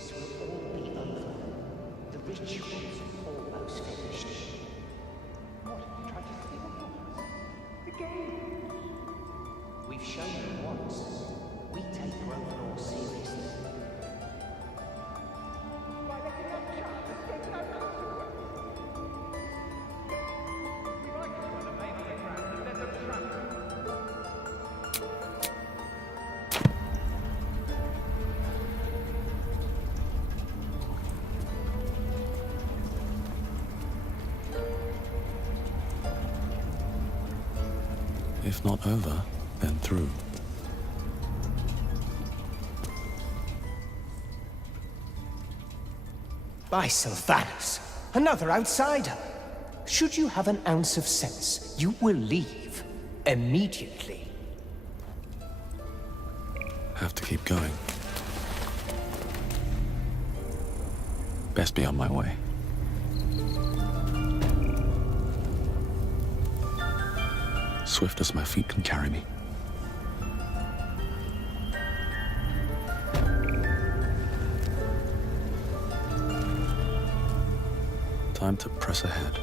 This will all be over. The ritual's almost finished. What, you tried to steal from us? The game? We've shown you once. We take Grosvenor seriously. By letting that child escape without consequence? We might as well have made it around and let them trap her. If not over, then through. By Sylvanus, another outsider. Should you have an ounce of sense, you will leave immediately. Have to keep going. Best be on my way. Swift as my feet can carry me. Time to press ahead.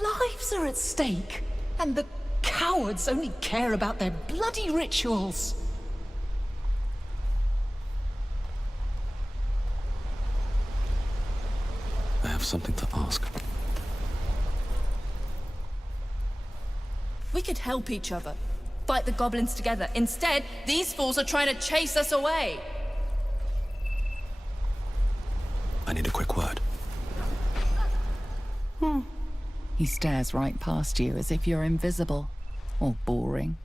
Lives are at stake, and the cowards only care about their bloody rituals. I have something to ask. We could help each other, fight the goblins together. Instead, these fools are trying to chase us away. I need a quick word. He stares right past you as if you're invisible or boring.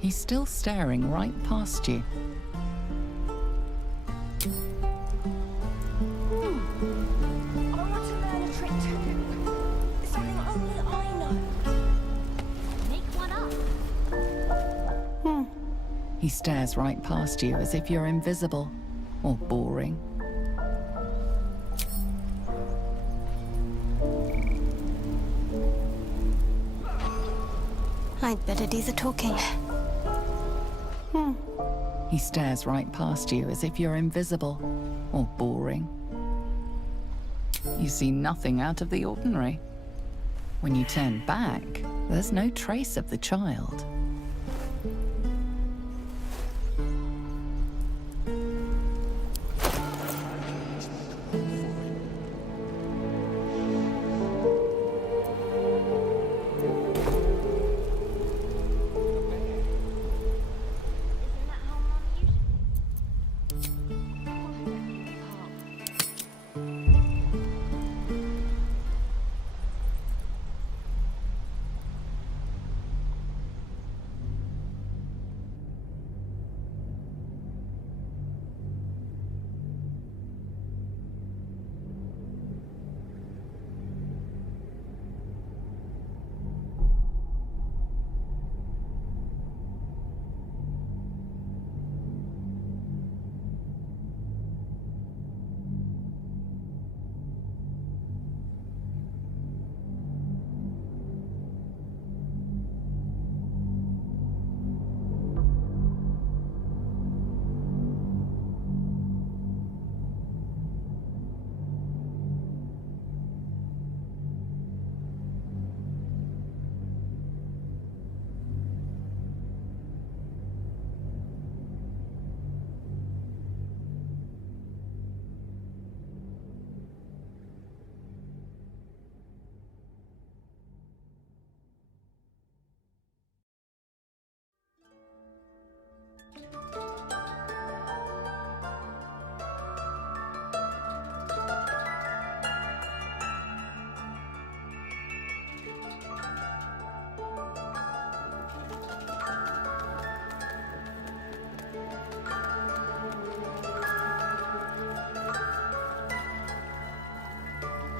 He's still staring right past you. He stares right past you as if you're invisible or boring. I'd better do the talking. He stares right past you as if you're invisible or boring. You see nothing out of the ordinary. When you turn back, there's no trace of the child.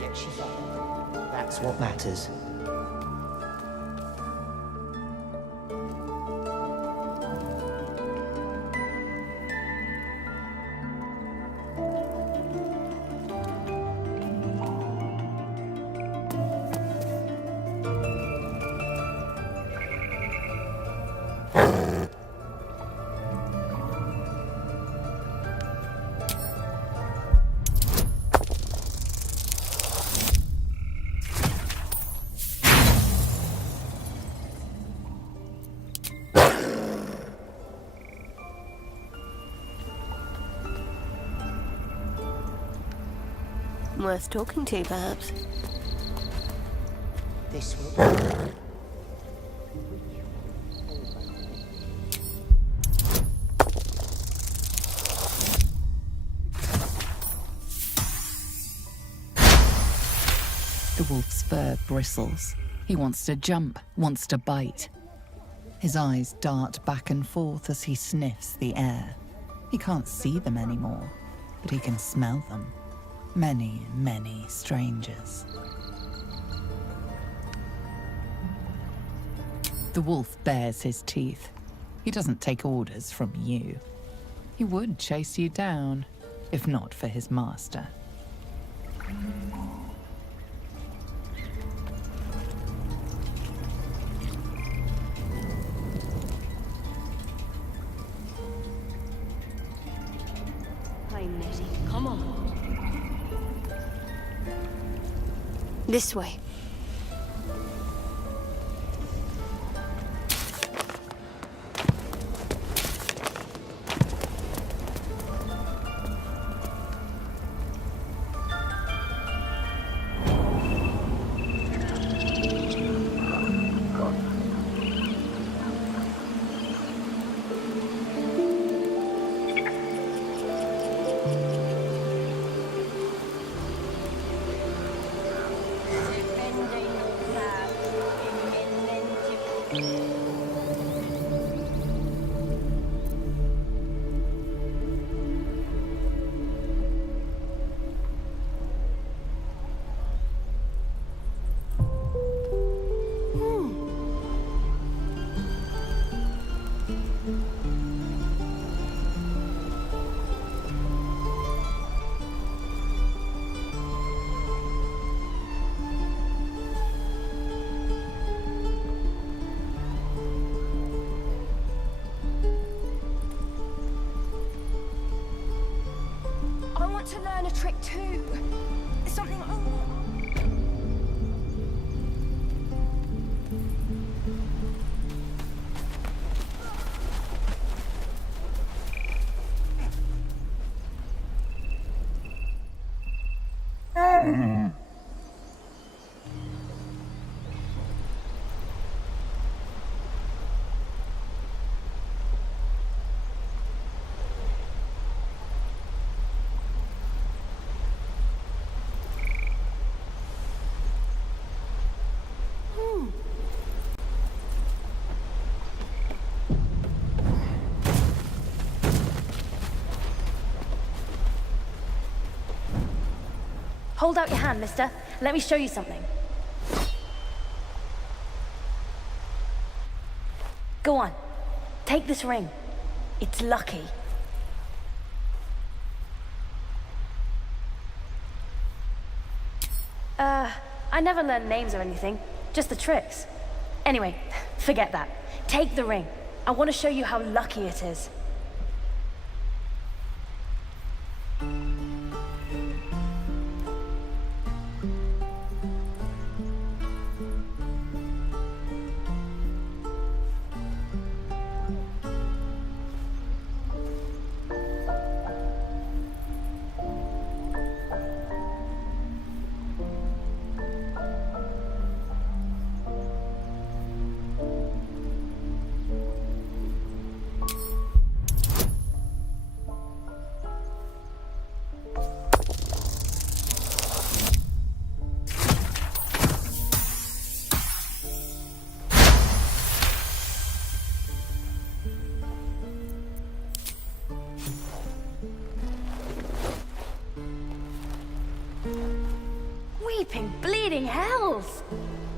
Yet she failed. That's what matters. Worth talking to, perhaps. This will... The wolf's fur bristles. He wants to jump, wants to bite. His eyes dart back and forth as he sniffs the air. He can't see them anymore, but he can smell them. Many, many strangers. The wolf bares his teeth. He doesn't take orders from you. He would chase you down, if not for his master. Hi, Nettie. Come on. This way. I want to learn a trick too. Something. Hold out your hand, mister. Let me show you something. Go on. Take this ring. It's lucky. I never learned names or anything. Just the tricks. Anyway, forget that. Take the ring. I want to show you how lucky it is. Flipping bleeding hells!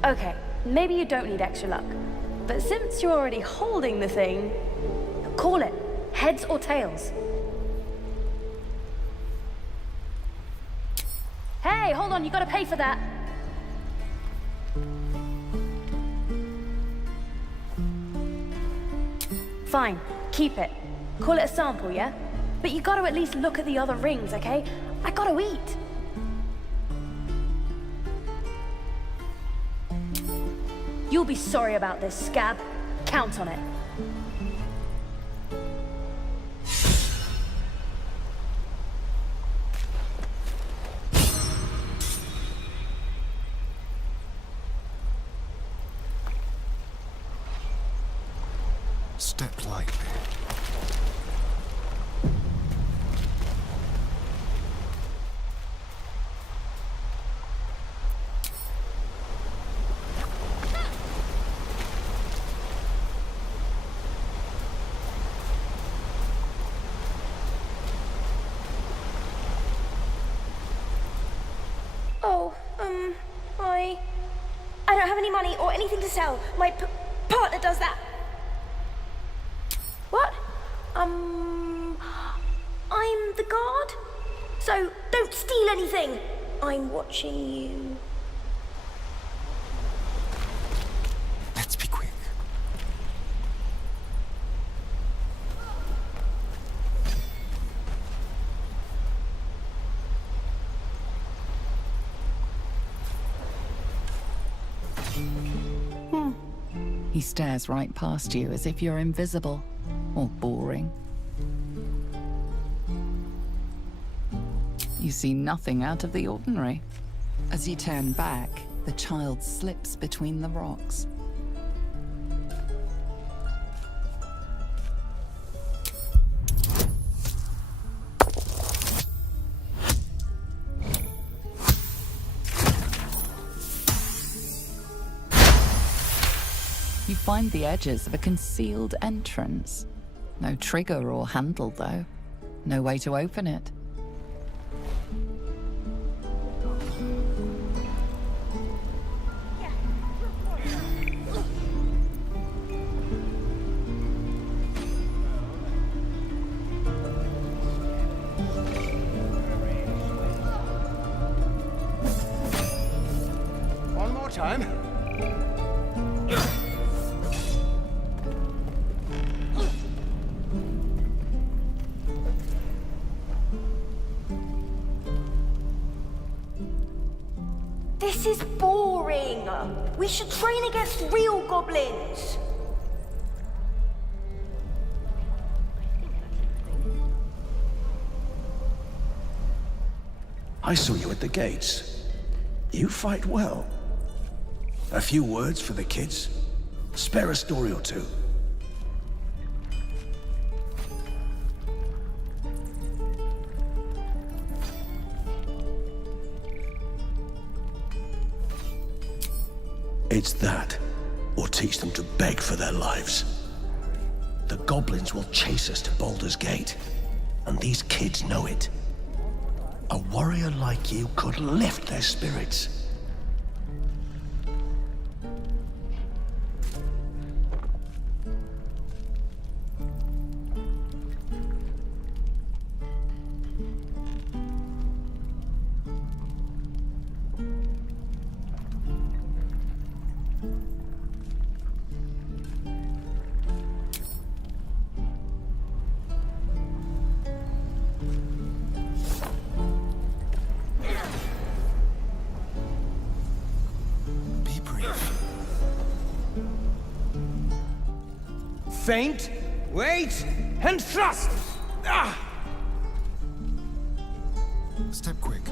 Okay, maybe you don't need extra luck. But since you're already holding the thing, call it. Heads or tails? Hey, hold on, you gotta pay for that. Fine, keep it. Call it a sample, yeah? But you gotta at least look at the other rings, okay? I gotta eat. You'll be sorry about this, Scab. Count on it. Step lightly. Oh, I don't have any money or anything to sell. My partner does that. What? I'm the guard. So don't steal anything. I'm watching you. Let's be quick. He stares right past you as if you're invisible or boring. You see nothing out of the ordinary. As you turn back, the child slips between the rocks. You find the edges of a concealed entrance. No trigger or handle, though. No way to open it. One more time. This is boring. We should train against real goblins. I saw you at the gates. You fight well. A few words for the kids. Spare a story or two. It's that, or teach them to beg for their lives. The goblins will chase us to Baldur's Gate, and these kids know it. A warrior like you could lift their spirits. Feint, wait, and thrust! Ah! Step quick.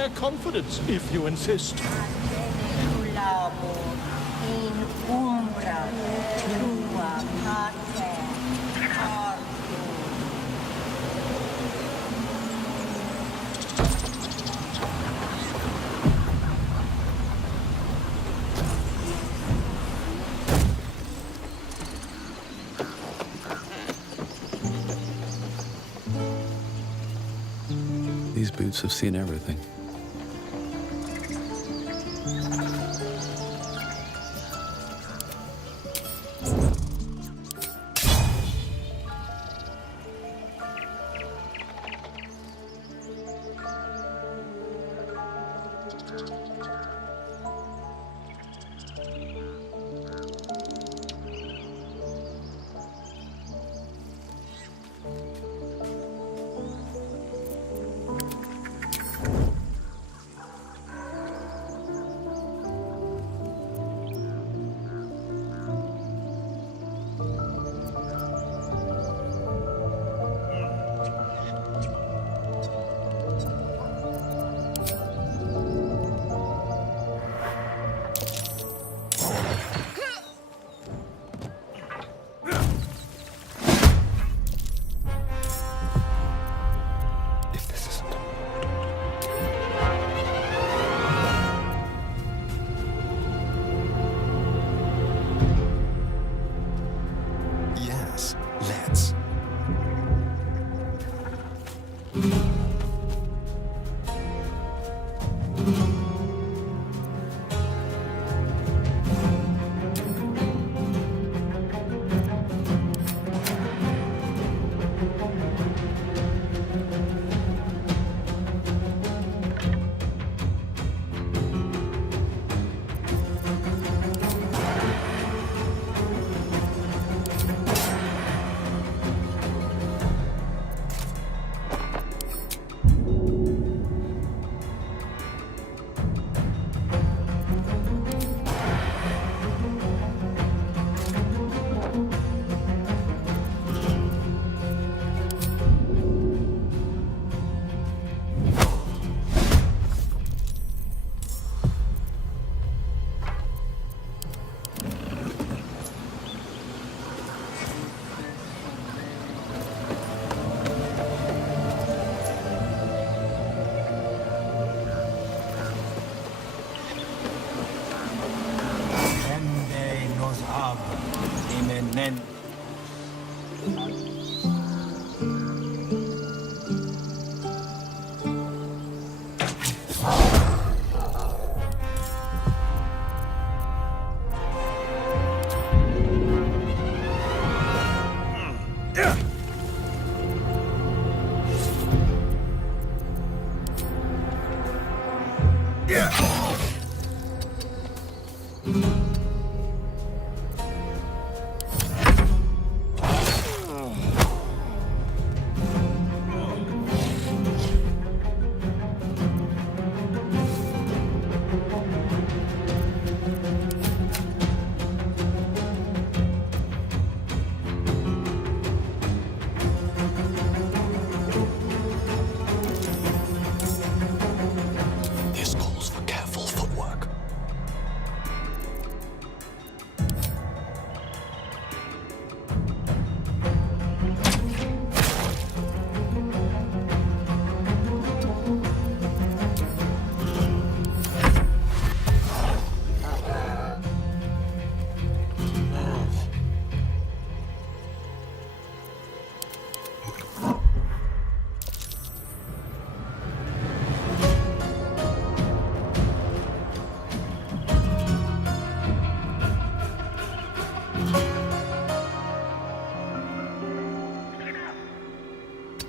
their confidence, if you insist. In umbra tua pater These boots have seen everything.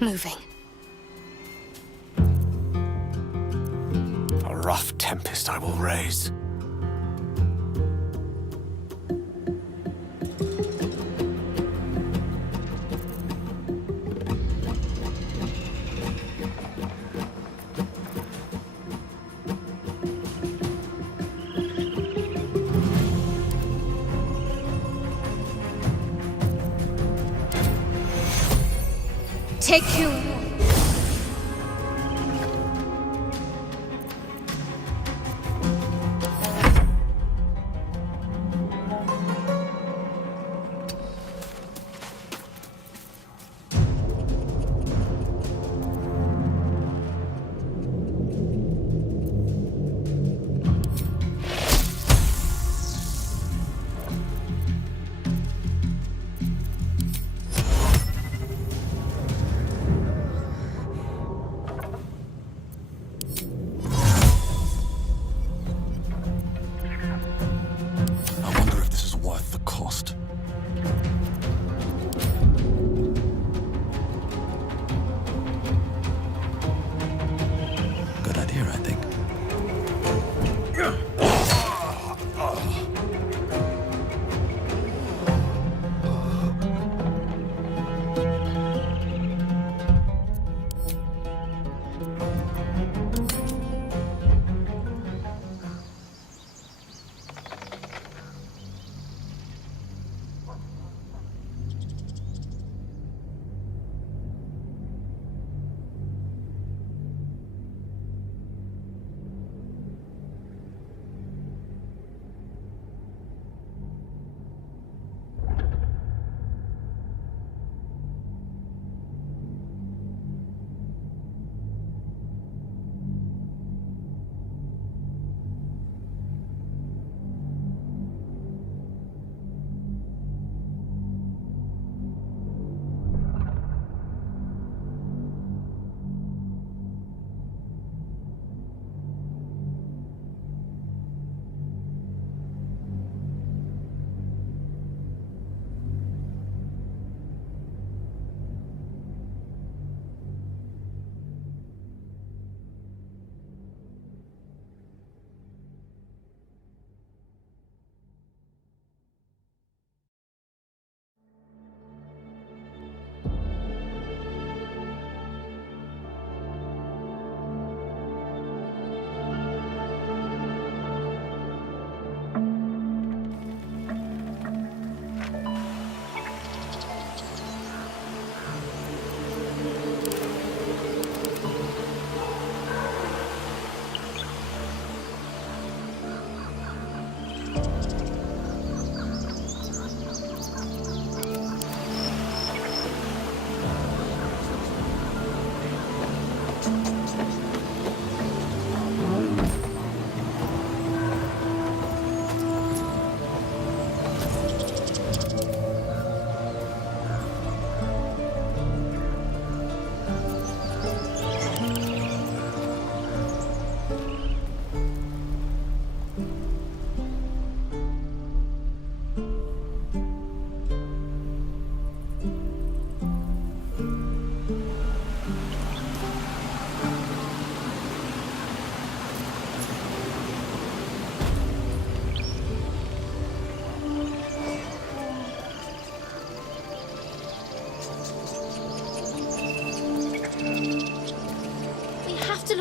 moving. A rough tempest I will raise. Take you.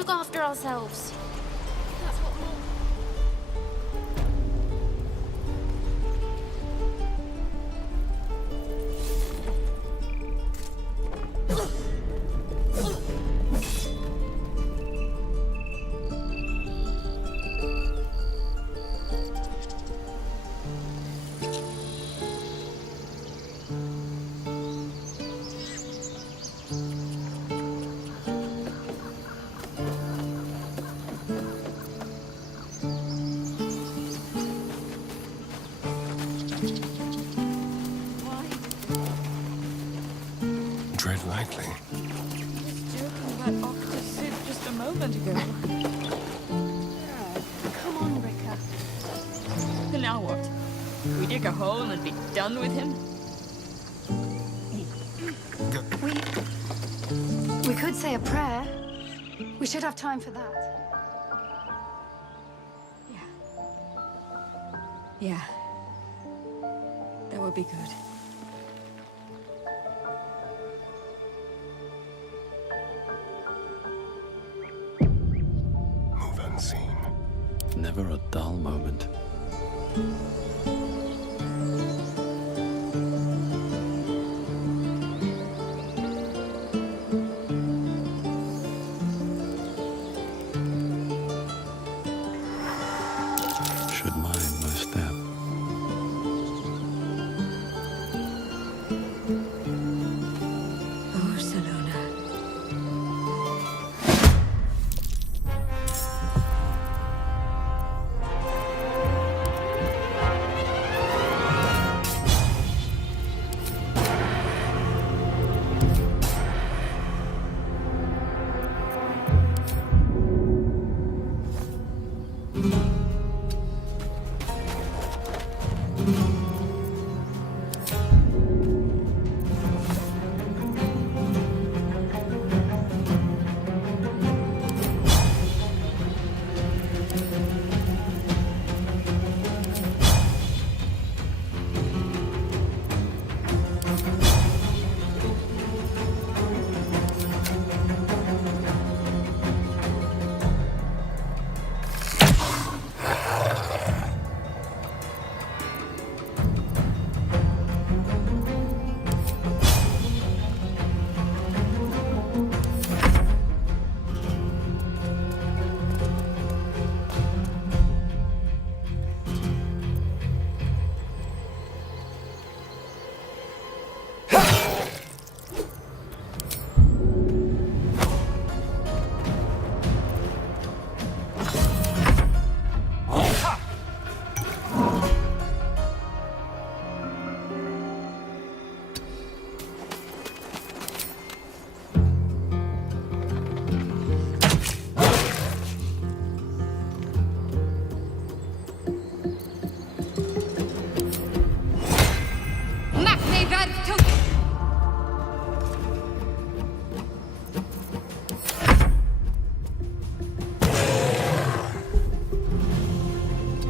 look after ourselves. That's what more. Tread lightly. That octopus said just a moment ago. Come on, Rika. And now what? We dig a hole and be done with him? We could say a prayer. We should have time for that. Yeah. That would be good. Move unseen. Never a dull moment. Should mind my step. Barcelona.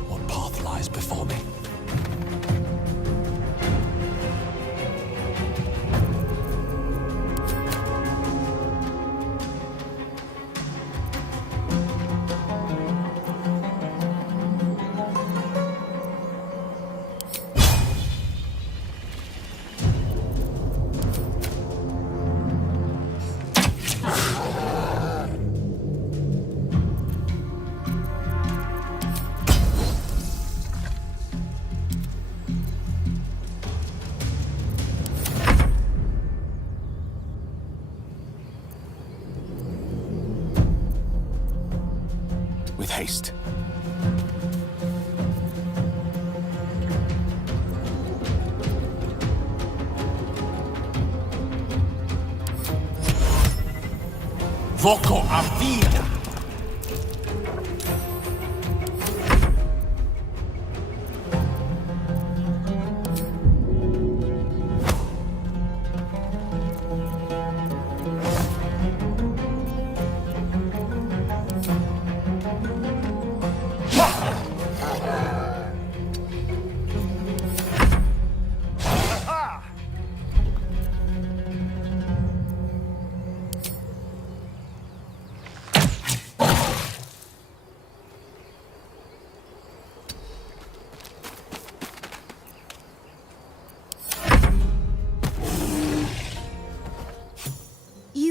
What path lies before me? With haste. Voco a vida!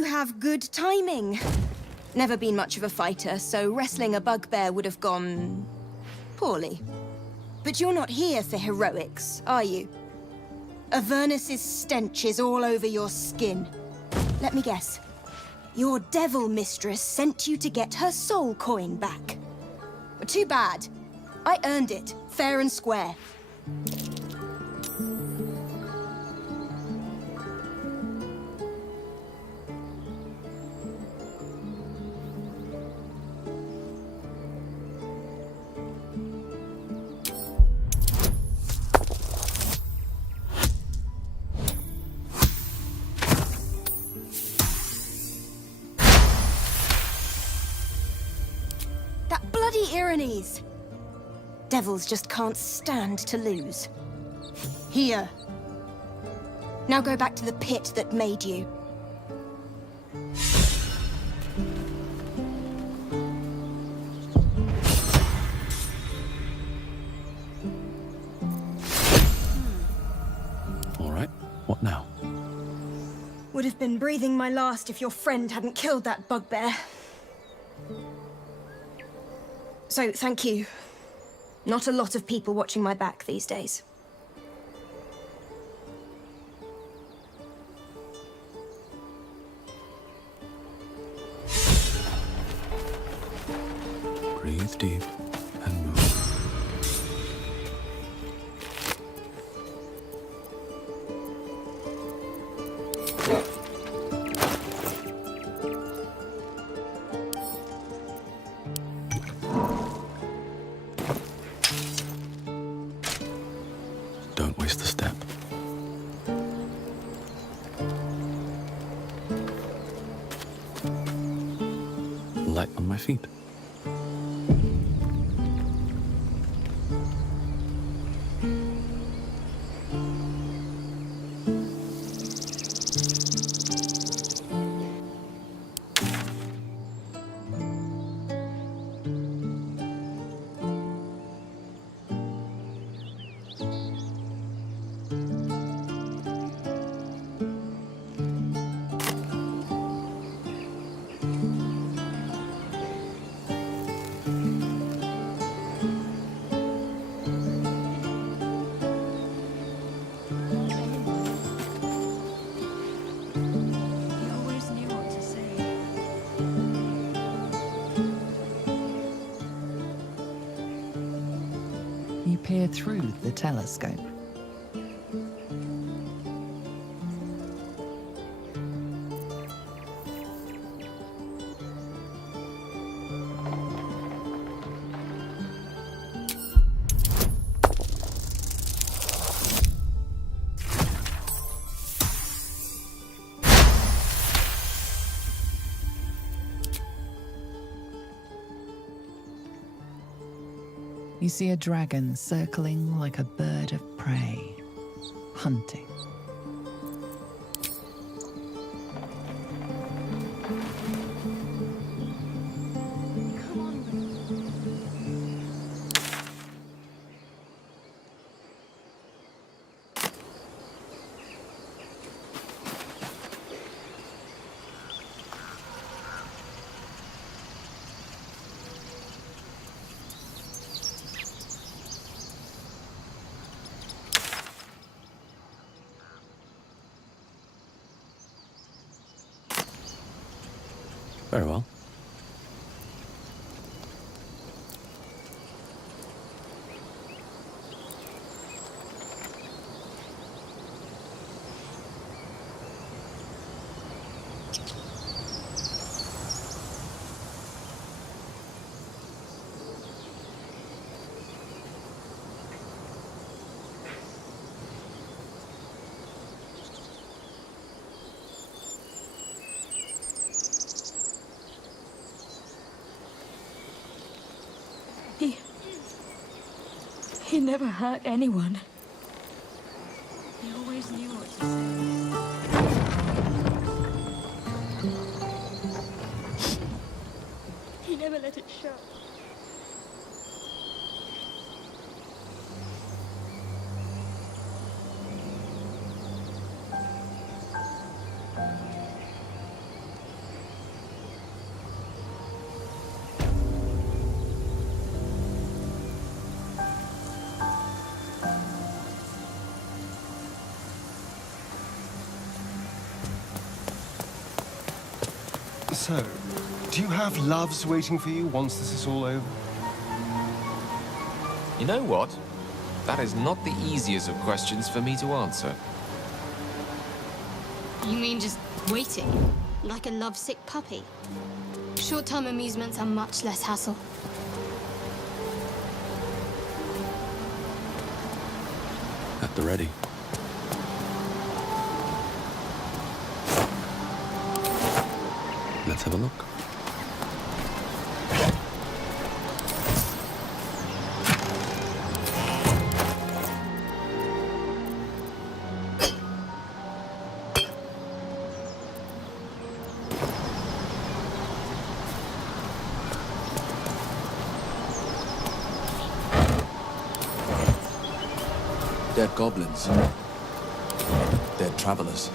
have good timing. Never been much of a fighter, so wrestling a bugbear would have gone poorly. But you're not here for heroics, are you? Avernus's stench is all over your skin. Let me guess. Your devil mistress sent you to get her soul coin back. Too bad. I earned it, fair and square. Ironies. Devils just can't stand to lose. Here. Now go back to the pit that made you. All right, what now? Would have been breathing my last if your friend hadn't killed that bugbear. So, thank you. Not a lot of people watching my back these days. Breathe deep and move. Don't waste a step. Light on my feet. You peer through the telescope. You see a dragon circling like a bird of prey, hunting. Very well. He never hurt anyone. He always knew what to say. He never let it show. So, do you have loves waiting for you once this is all over? You know what? That is not the easiest of questions for me to answer. You mean just waiting? Like a lovesick puppy? Short-term amusements are much less hassle. At the ready. Let's have a look. Dead goblins. Dead travelers.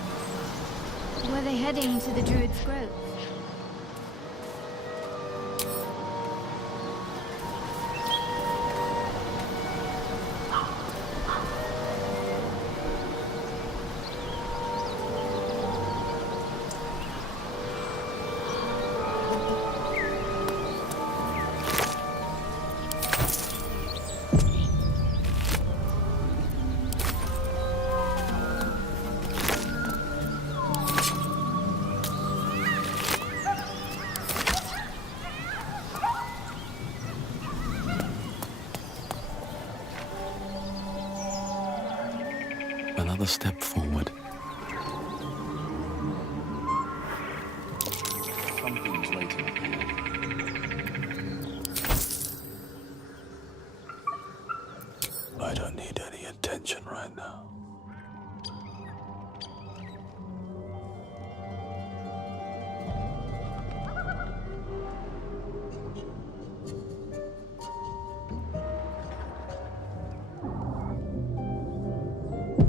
Were they heading to the Druid's Grove? Another step forward. Something's waiting up here. I don't need any attention right now.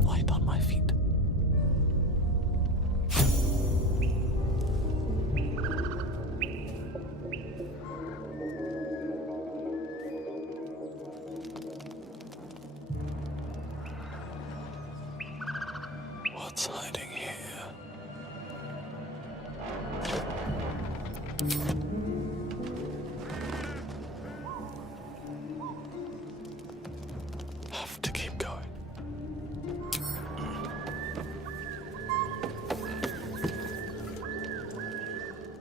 Light on my feet. What's hiding here? Have to keep going.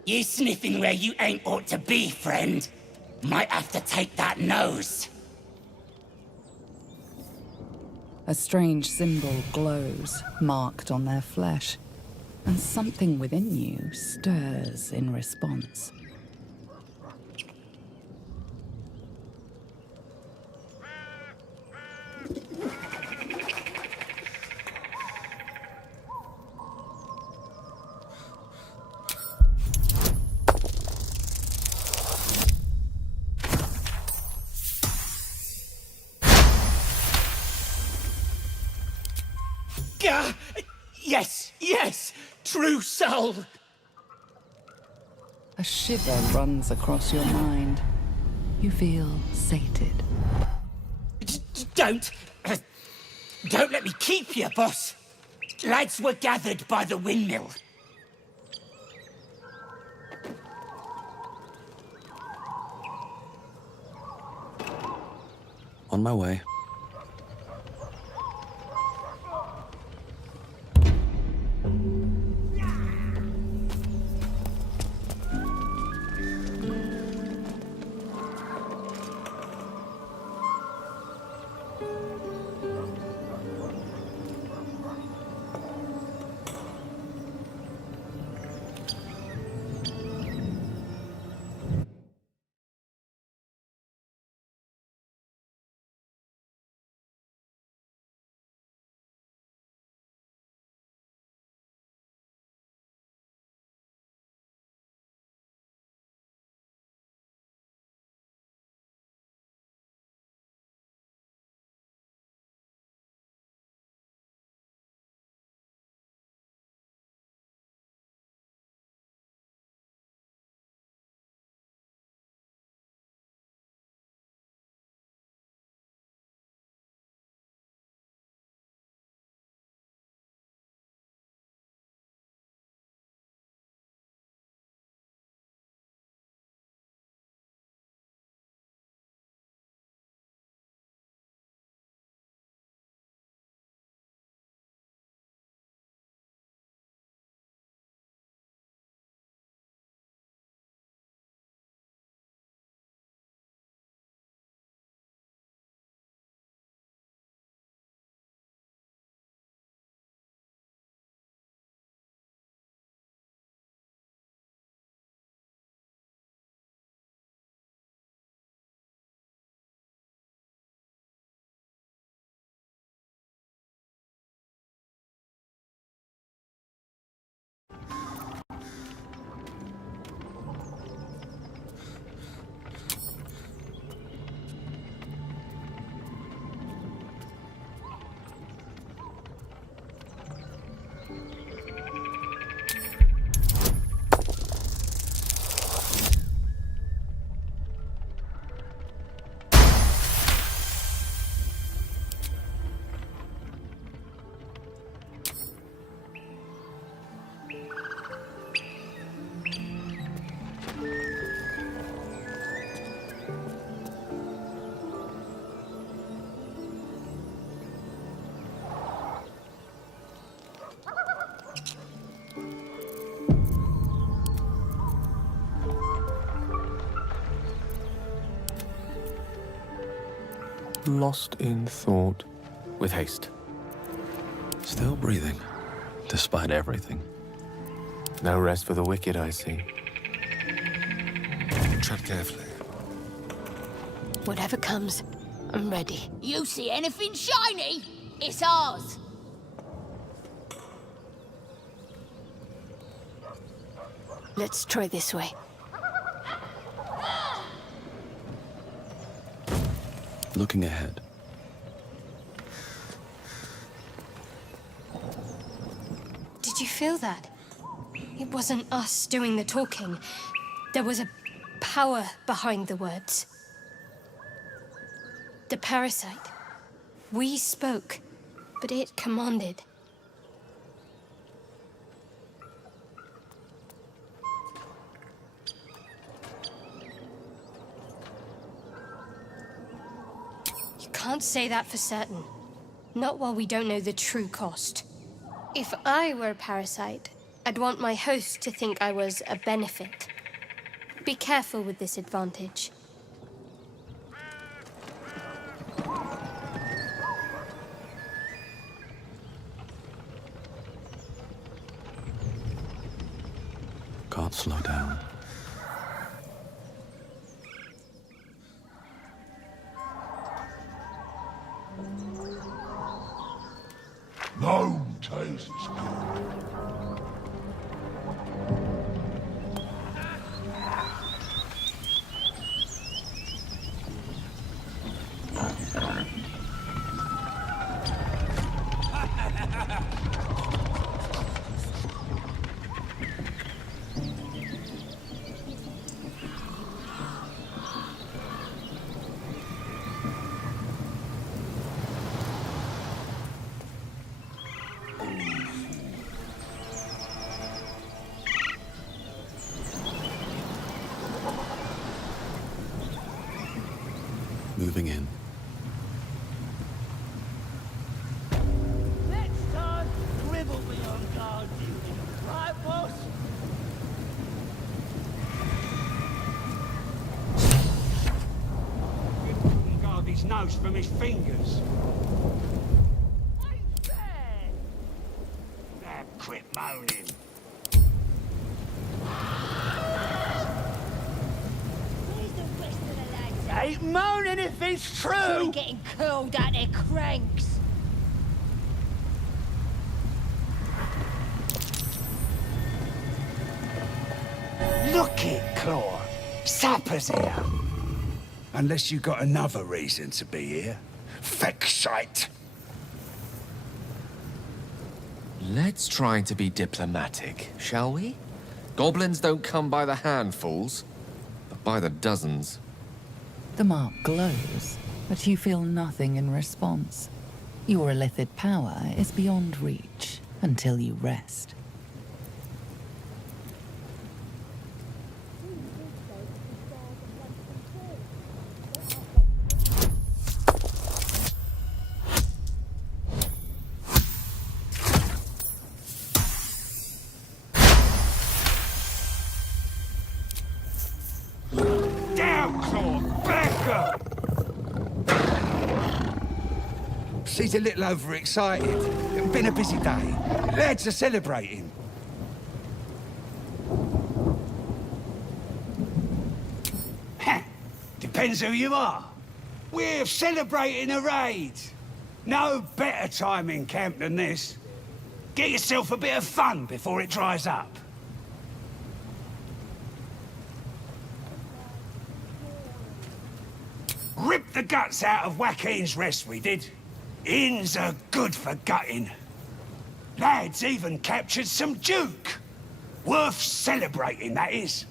You sniffing where you ain't ought to be, friend. Might have to take that nose. A strange symbol glows, marked on their flesh, and something within you stirs in response. Gah! Yes, yes! True soul! A shiver runs across your mind. You feel sated. Don't let me keep you, boss. Lads were gathered by the windmill. On my way. Lost in thought. With haste. Still breathing, despite everything. No rest for the wicked, I see. Tread carefully. Whatever comes, I'm ready. You see anything shiny? It's ours. Let's try this way. Looking ahead. Did you feel that? It wasn't us doing the talking. There was a power behind the words. The parasite. We spoke, but it commanded. You can't say that for certain. Not while we don't know the true cost. If I were a parasite, I'd want my host to think I was a benefit. Be careful with this advantage. Can't slow down. No tastes good. Moving in. Next time, dribble me on guard duty. Right, boss? Couldn't guard his nose from his fingers. Ain't fair. Now quit moaning. Where's the rest of the lads? Ain't moaning if it's true. We're getting curled at their cranks. Look it, Claw. Sapper's here. Unless you got another reason to be here. Feck shite. Let's try to be diplomatic, shall we? Goblins don't come by the handfuls, but by the dozens. The mark glows, but you feel nothing in response. Your illithid power is beyond reach until you rest. Down, Claw! Back up! She's a little overexcited. Been a busy day. Lads are celebrating. Heh. Depends who you are. We're celebrating a raid. No better time in camp than this. Get yourself a bit of fun before it dries up. Ripped the guts out of Joaquin's rest, we did. Inns are good for gutting. Lads even captured some Duke. Worth celebrating, that is.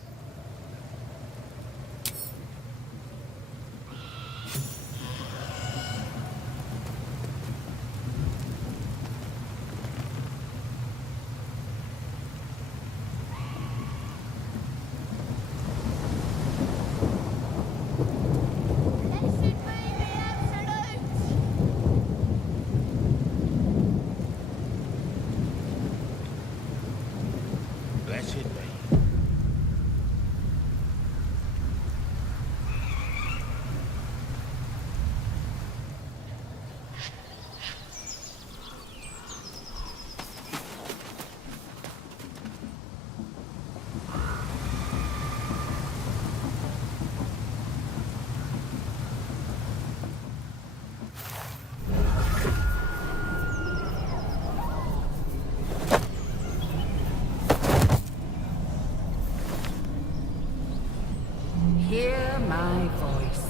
my voice.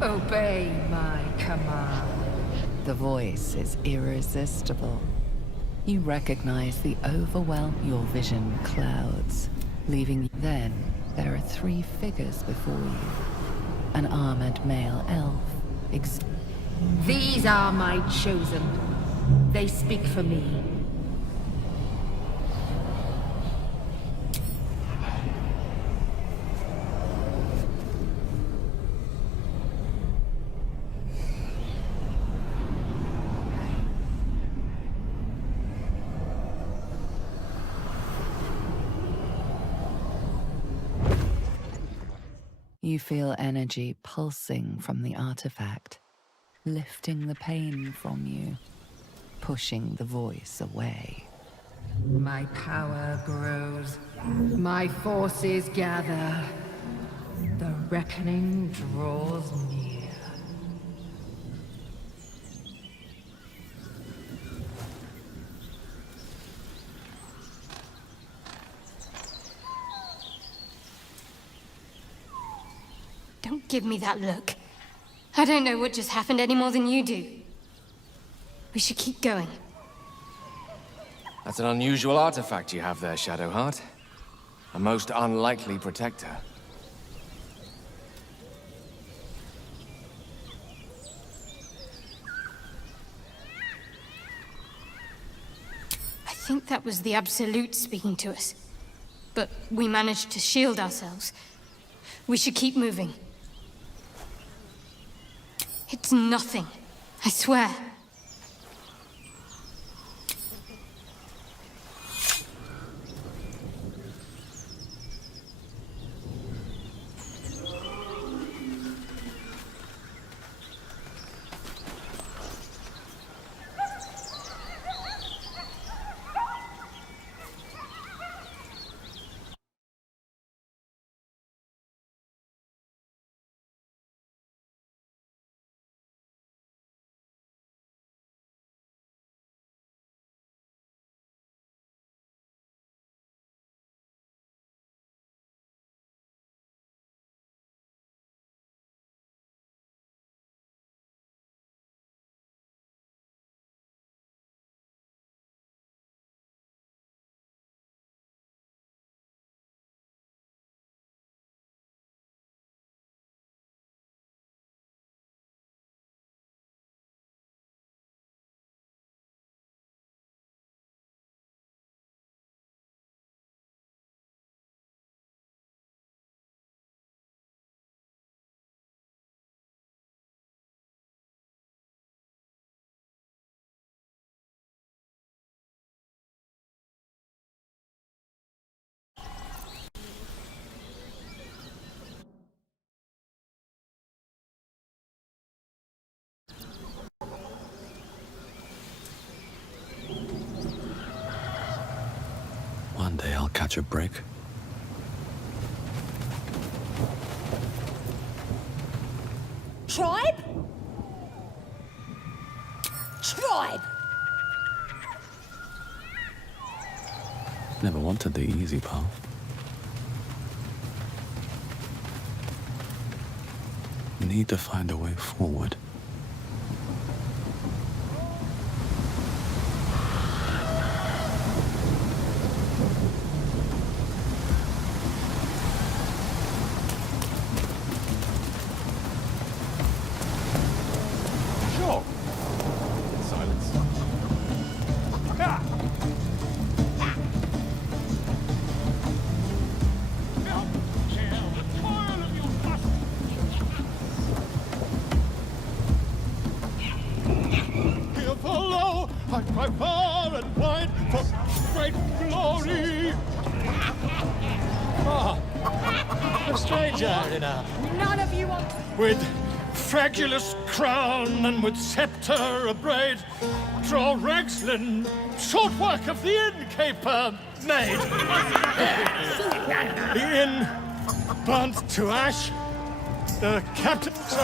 Obey my command. The voice is irresistible. You recognize the overwhelm your vision clouds, leaving you. Then there are 3 figures before you. An armored male elf. These are my chosen. They speak for me. You feel energy pulsing from the artifact, lifting the pain from you, pushing the voice away. My power grows. My forces gather. The reckoning draws near. Don't give me that look. I don't know what just happened any more than you do. We should keep going. That's an unusual artifact you have there, Shadowheart. A most unlikely protector. I think that was the Absolute speaking to us. But we managed to shield ourselves. We should keep moving. It's nothing. I swear. One day I'll catch a break. Tribe? Tribe! Never wanted the easy path. Need to find a way forward. Sure. Silence. Here below, I cry far and wide for great glory. A stranger in a... None of you want... With fragulous crown and with scepter abraid, draw Ragslin, short work of the innkeeper made. The inn burnt to ash. The captain, so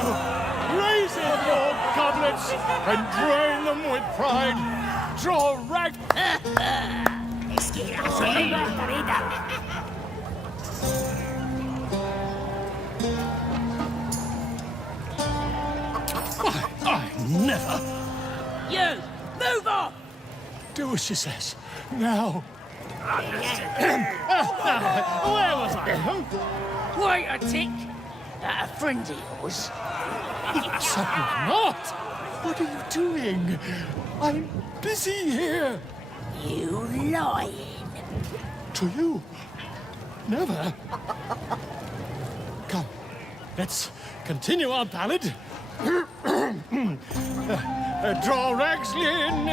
raise in your goblets and drain them with pride. Draw Rag... what she says. Now. Where was I? Wait a tick. A friend of yours? Certainly not. What are you doing? I'm busy here. You lying. To you? Never. Come, let's continue our ballad. Draw Ragslin,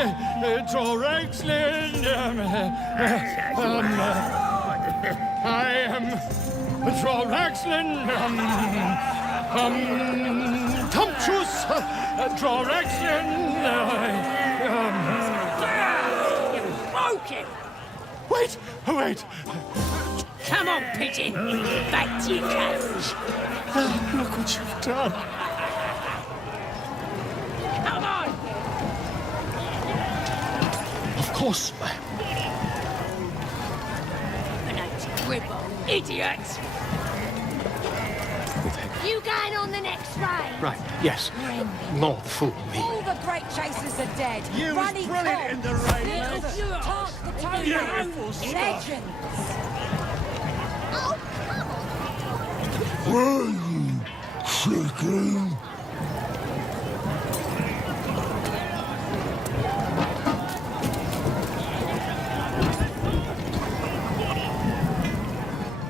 I am Draw Ragslin, Tumptuous, Draw Ragslin, You broke him. Wait. Come on, pigeon. Back to your cage. Look what you've done. Come on. Of course. Gribble, idiot. You going on the next raid? Right, yes. Lord, fool me. All the great chasers are dead. You was brilliant in the raid. Talk the tone. Beautiful stuff. Legends. Where you, chicken?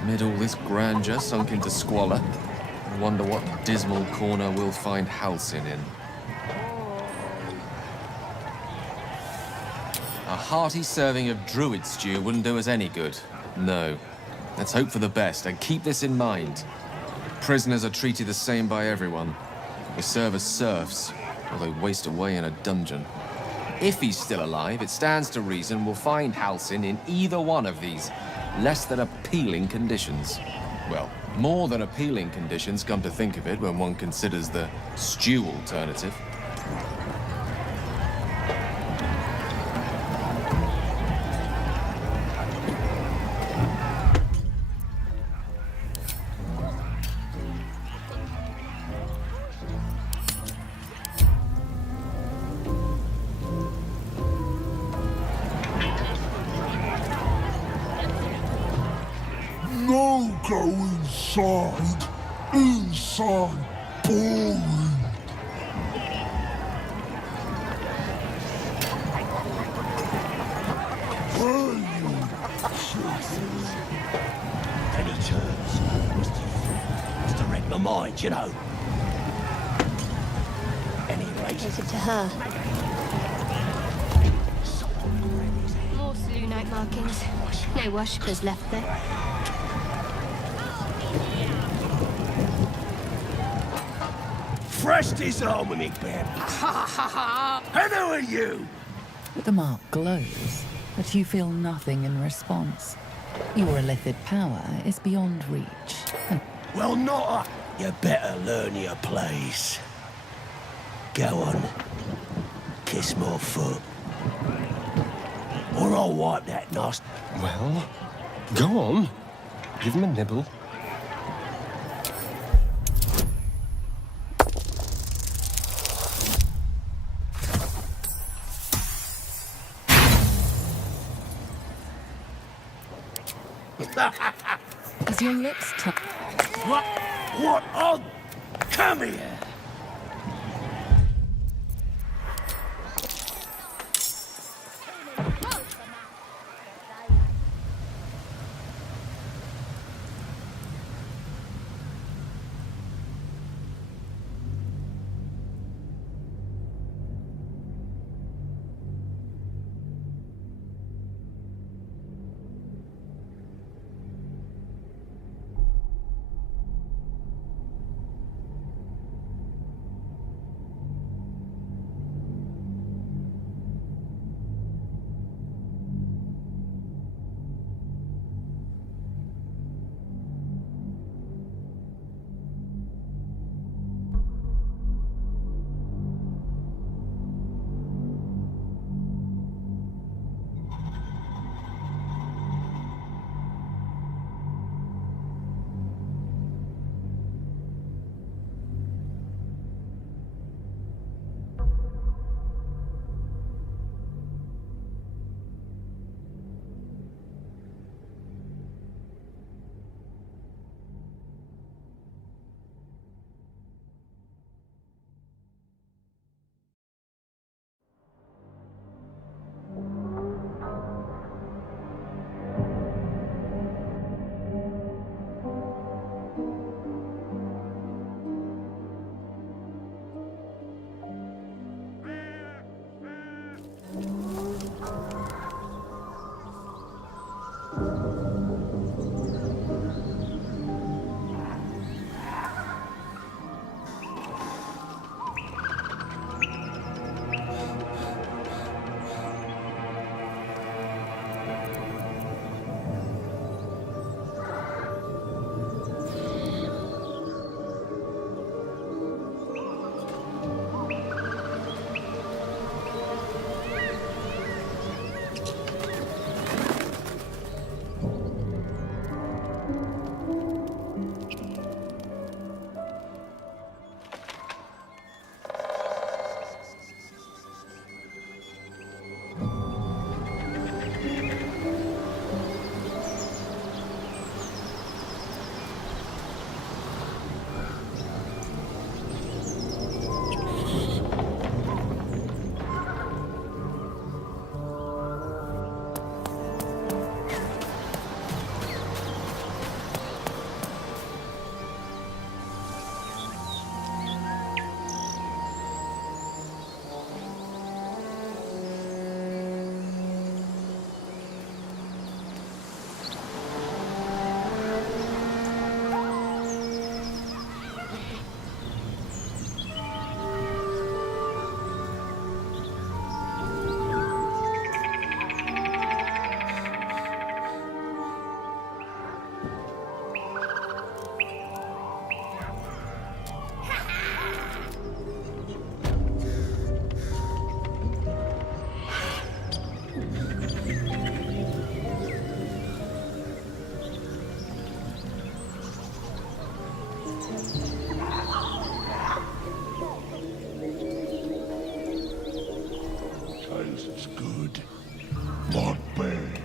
Amid all this grandeur sunk into squalor, I wonder what dismal corner we'll find Halcyon in. A hearty serving of druid stew wouldn't do us any good. No. Let's hope for the best and keep this in mind. Prisoners are treated the same by everyone. They serve as serfs, or they waste away in a dungeon. If he's still alive, it stands to reason we'll find Halcyon in either one of these less than appealing conditions. Well, more than appealing conditions, come to think of it, when one considers the stew alternative. No, go inside. Inside. Boring. Any turns. Must have read my mind, you know. Anyway. Take it to her. More Slew Night markings. No worshippers left there. Fresh disharmony, Ben. And who are you? The mark glows, but you feel nothing in response. Your illithid power is beyond reach. Well, not a... You better learn your place. Go on. Kiss my foot. Or I'll wipe that nasty... Well, go on. Give him a nibble. As your lips touch... What on? Come here! Tastes good. Not bad.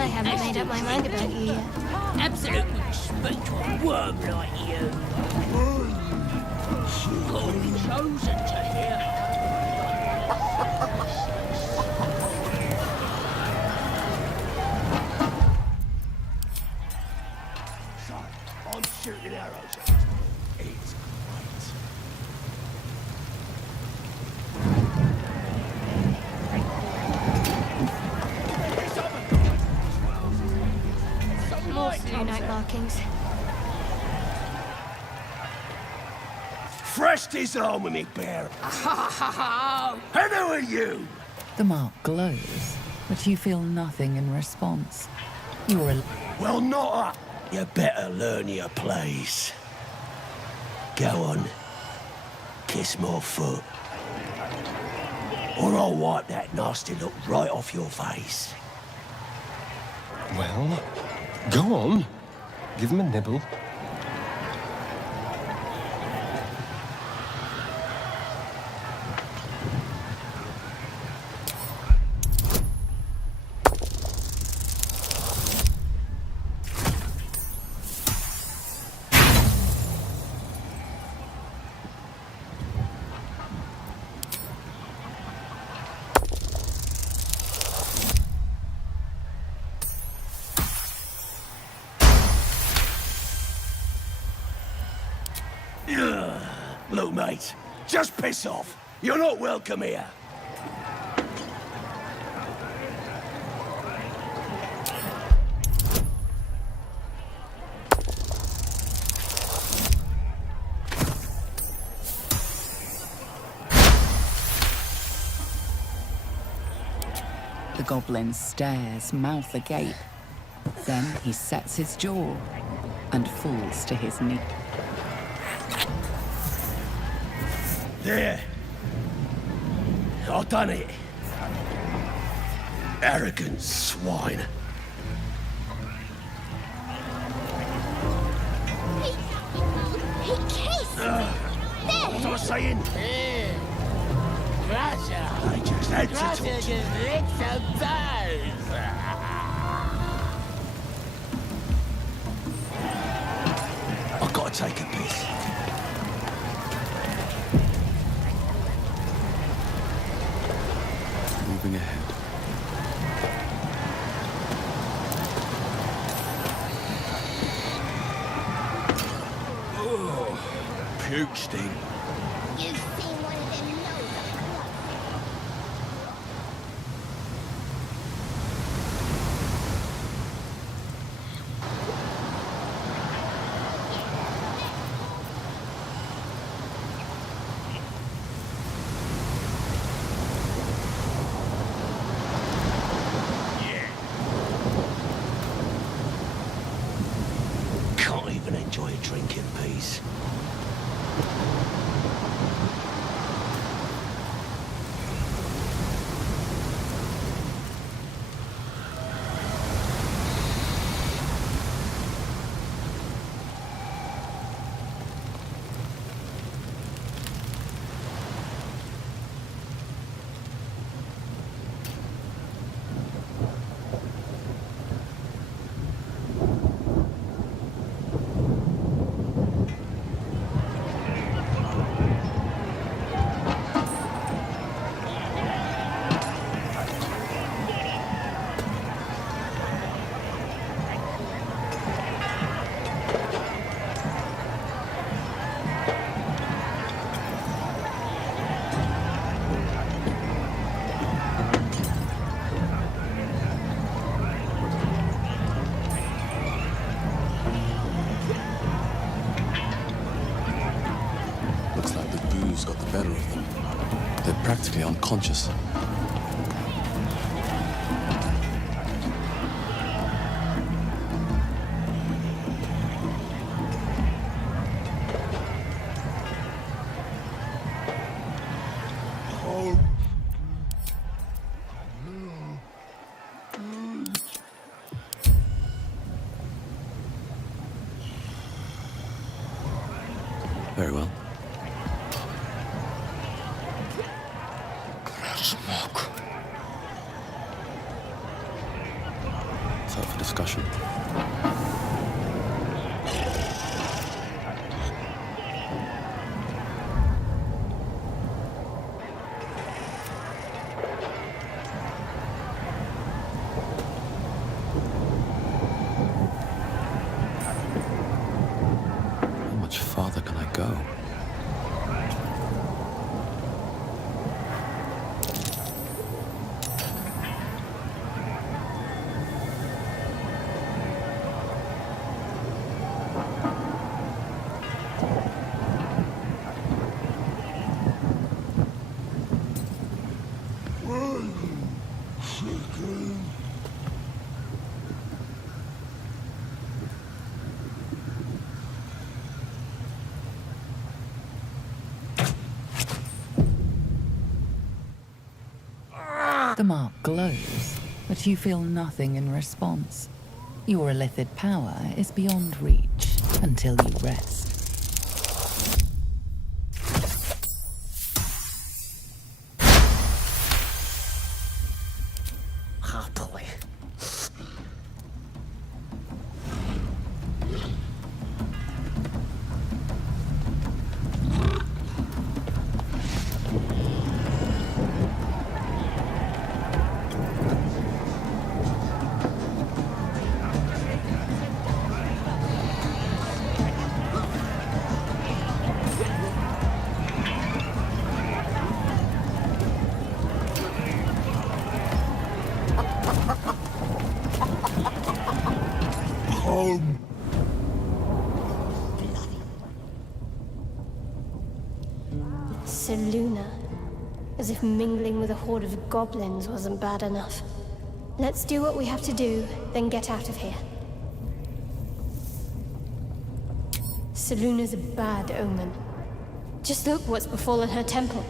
I haven't made up my mind about you yet. Absolute would speak to a worm like you. You're chosen to hear. So, I'm shooting arrows at it. It's great. More blue night markings. Fresh disarm with me, bear. And who are you? The mark glows, but you feel nothing in response. You're a... Well, not up. You better learn your place. Go on. Kiss my foot. Or I'll wipe that nasty look right off your face. Well, go on. Give him a nibble. Look, mate, just piss off. You're not welcome here. The goblin stares, mouth agape. Then he sets his jaw and falls to his knee. There. I've done it. Arrogant swine. He kissed! What was I saying? I just had to talk to you. I've got to take a piss. Moving ahead. Oh, puke stink. You've seen one of them nose Can't even enjoy a drink in peace. wolves got the better of them. They're practically unconscious. Very well. It's up for discussion. How much farther can I go? The mark glows, but you feel nothing in response. Your illithid power is beyond reach until you rest. Happily. Seluna. As if mingling with a horde of goblins wasn't bad enough. Let's do what we have to do, then get out of here. Seluna's a bad omen. Just look what's befallen her temple.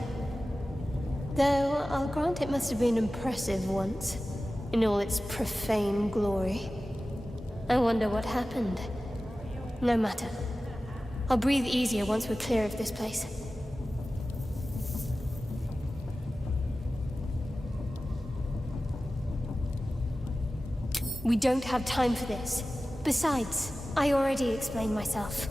Though, I'll grant it must have been impressive once, in all its profane glory. I wonder what happened. No matter. I'll breathe easier once we're clear of this place. We don't have time for this. Besides, I already explained myself.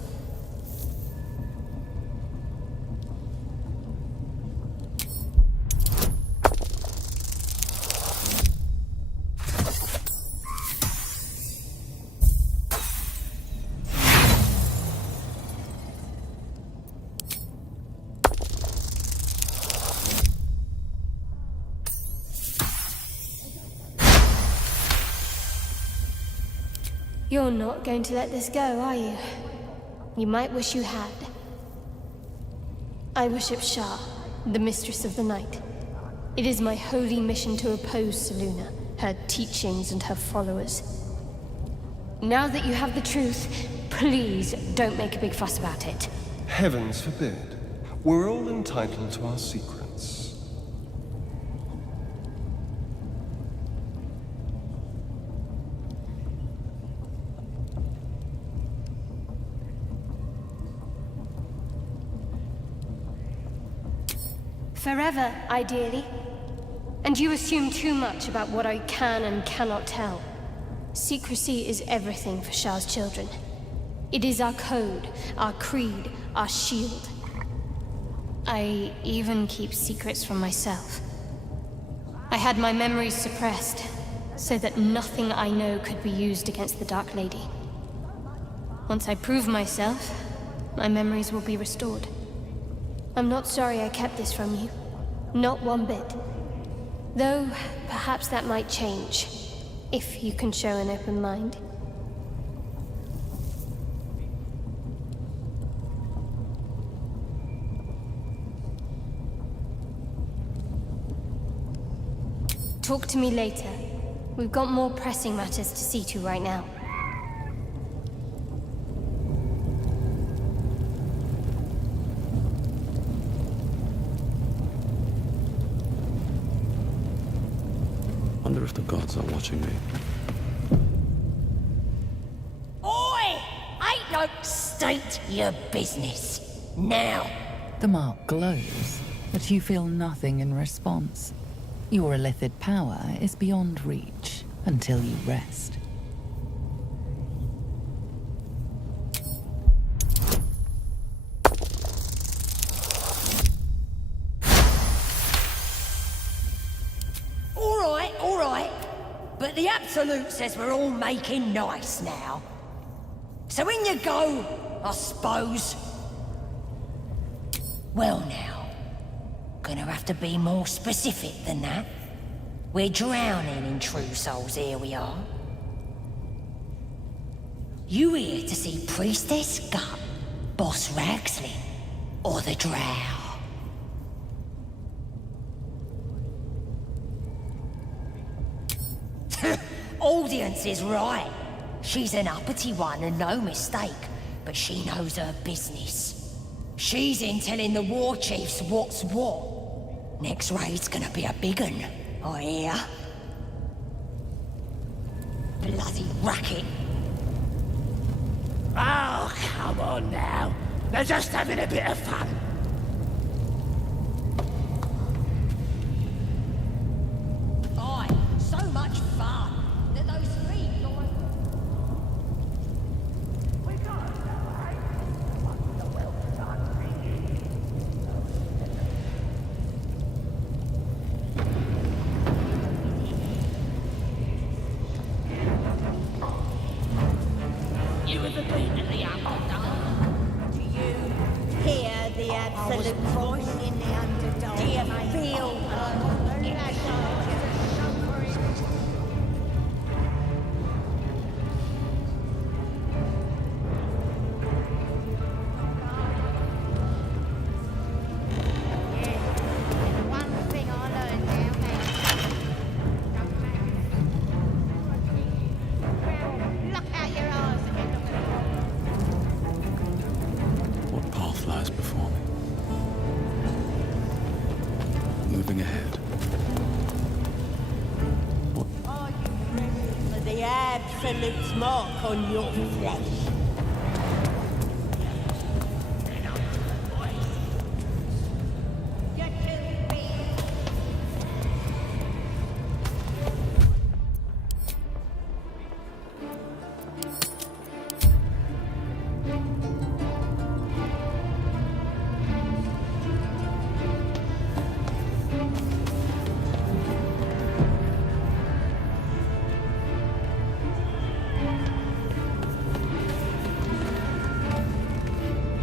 You're not going to let this go, are you? You might wish you had. I worship Shah, the Mistress of the Night. It is my holy mission to oppose Seluna, her teachings and her followers. Now that you have the truth, please don't make a big fuss about it. Heavens forbid. We're all entitled to our secrets. Forever, ideally. And you assume too much about what I can and cannot tell. Secrecy is everything for Shah's children. It is our code, our creed, our shield. I even keep secrets from myself. I had my memories suppressed, so that nothing I know could be used against the Dark Lady. Once I prove myself, my memories will be restored. I'm not sorry I kept this from you. Not one bit. Though, perhaps that might change, if you can show an open mind. Talk to me later. We've got more pressing matters to see to right now. Wonder if the gods are watching me. Oi! Ain't no state your business. Now. The mark glows, but you feel nothing in response. Your illithid power is beyond reach until you rest. All right. But the Absolute says we're all making nice now. So in you go, I suppose. Well now, gonna have to be more specific than that. We're drowning in true souls, here we are. You here to see Priestess Gut, Boss Ragsling, or the Drow? Audience is right. She's an uppity one and no mistake, but she knows her business. She's in telling the war chiefs what's what. Next raid's gonna be a big un, I hear. Bloody racket. Oh, come on now. They're just having a bit of fun. Aye, so much fun that those feet like... We go now, eh? What's the well done thing? You ever been in the Underdark? Do you hear the absolute voice in the Underdark? Do you feel her? What path lies before me? Moving ahead. Are you ready for the absolute mark on your flesh?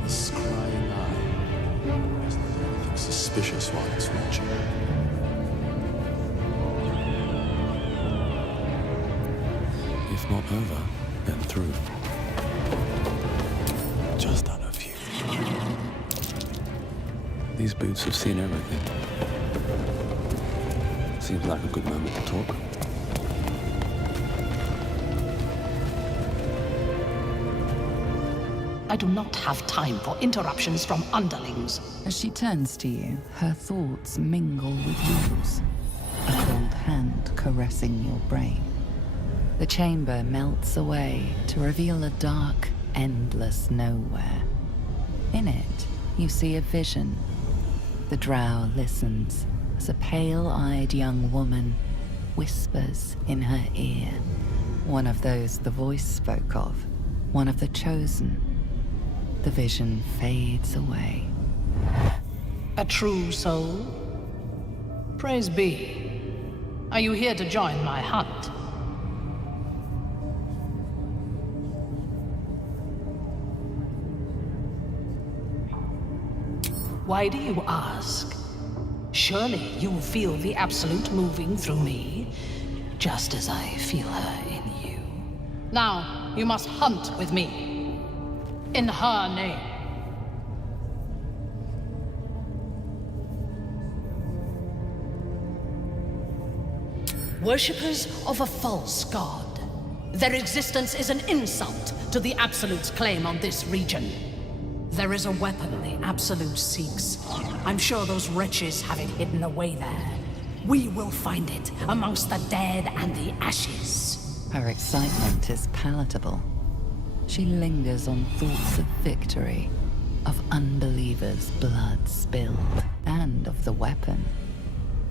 This crying eye. There's not anything suspicious while it's watching. If not over, then through. Just out of view. These boots have seen everything. Seems like a good moment to talk. I do not have time for interruptions from underlings. As she turns to you, her thoughts mingle with yours. A cold hand caressing your brain. The chamber melts away to reveal a dark, endless nowhere. In it, you see a vision. The drow listens as a pale-eyed young woman whispers in her ear. One of those the voice spoke of, one of the chosen. The vision fades away. A true soul? Praise be. Are you here to join my hunt? Why do you ask? Surely you feel the Absolute moving through me, just as I feel her in you. Now, you must hunt with me. In her name. Worshippers of a false god. Their existence is an insult to the Absolute's claim on this region. There is a weapon the Absolute seeks. I'm sure those wretches have it hidden away there. We will find it amongst the dead and the ashes. Her excitement is palatable. She lingers on thoughts of victory, of unbelievers' blood spilled, and of the weapon.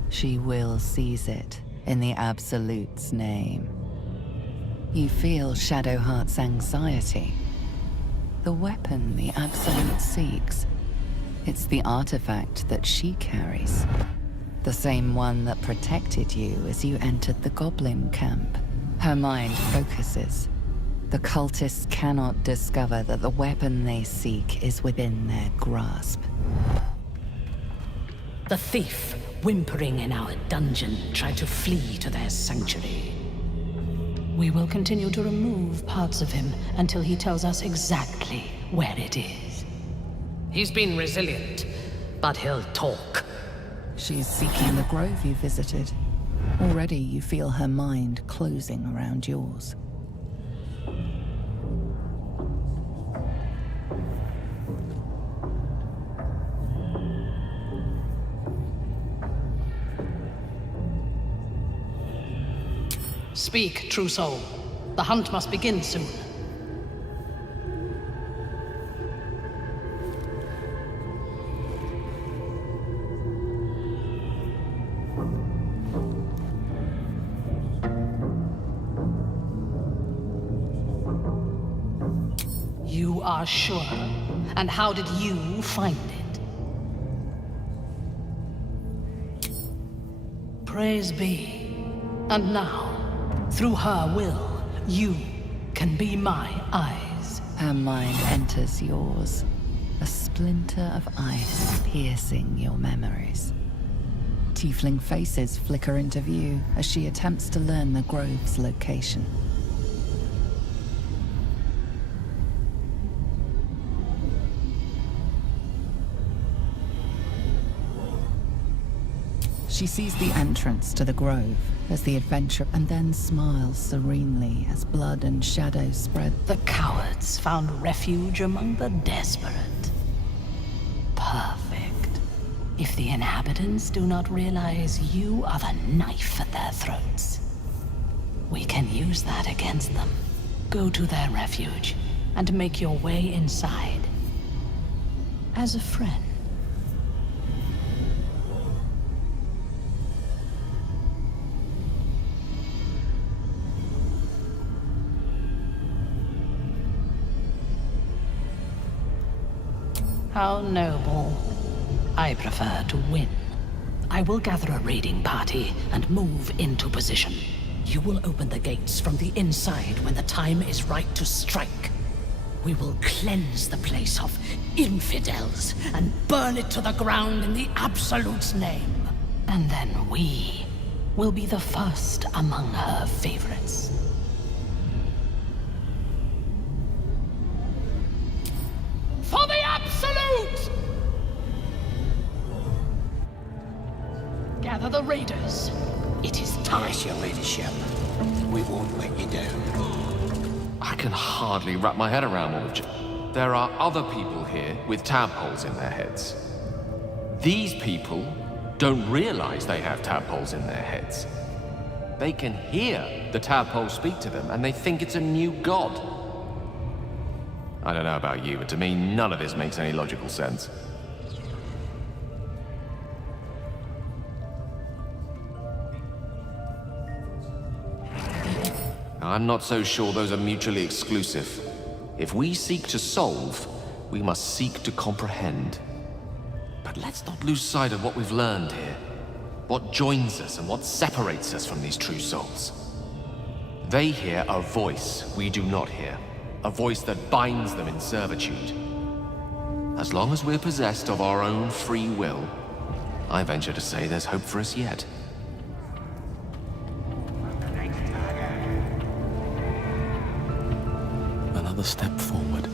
She will seize it in the Absolute's name. You feel Shadowheart's anxiety. The weapon the Absolute seeks, it's the artifact that she carries. The same one that protected you as you entered the Goblin camp. Her mind focuses. The cultists cannot discover that the weapon they seek is within their grasp. The thief, whimpering in our dungeon, tried to flee to their sanctuary. We will continue to remove parts of him until he tells us exactly where it is. He's been resilient, but he'll talk. She's seeking the grove you visited. Already you feel her mind closing around yours. Speak, true soul. The hunt must begin soon. You are sure? And how did you find it? Praise be. And now, through her will, you can be my eyes. Her mind enters yours, a splinter of ice piercing your memories. Tiefling faces flicker into view as she attempts to learn the grove's location. She sees the entrance to the grove as the adventurer and then smiles serenely as blood and shadow spread. The cowards found refuge among the desperate. Perfect. If the inhabitants do not realize you are the knife at their throats, we can use that against them. Go to their refuge and make your way inside. As a friend. How noble. I prefer to win. I will gather a raiding party and move into position. You will open the gates from the inside when the time is right to strike. We will cleanse the place of infidels and burn it to the ground in the Absolute's name. And then we will be the first among her favorites. For the Absolute! Gather the raiders. It is time. Yes, your leadership. We won't let you down. I can hardly wrap my head around all of it. There are other people here with tadpoles in their heads. These people don't realize they have tadpoles in their heads. They can hear the tadpole speak to them, and they think it's a new god. I don't know about you, but to me, none of this makes any logical sense. I'm not so sure those are mutually exclusive. If we seek to solve, we must seek to comprehend. But let's not lose sight of what we've learned here. What joins us and what separates us from these true souls. They hear a voice we do not hear. A voice that binds them in servitude. As long as we're possessed of our own free will, I venture to say there's hope for us yet. Another step forward.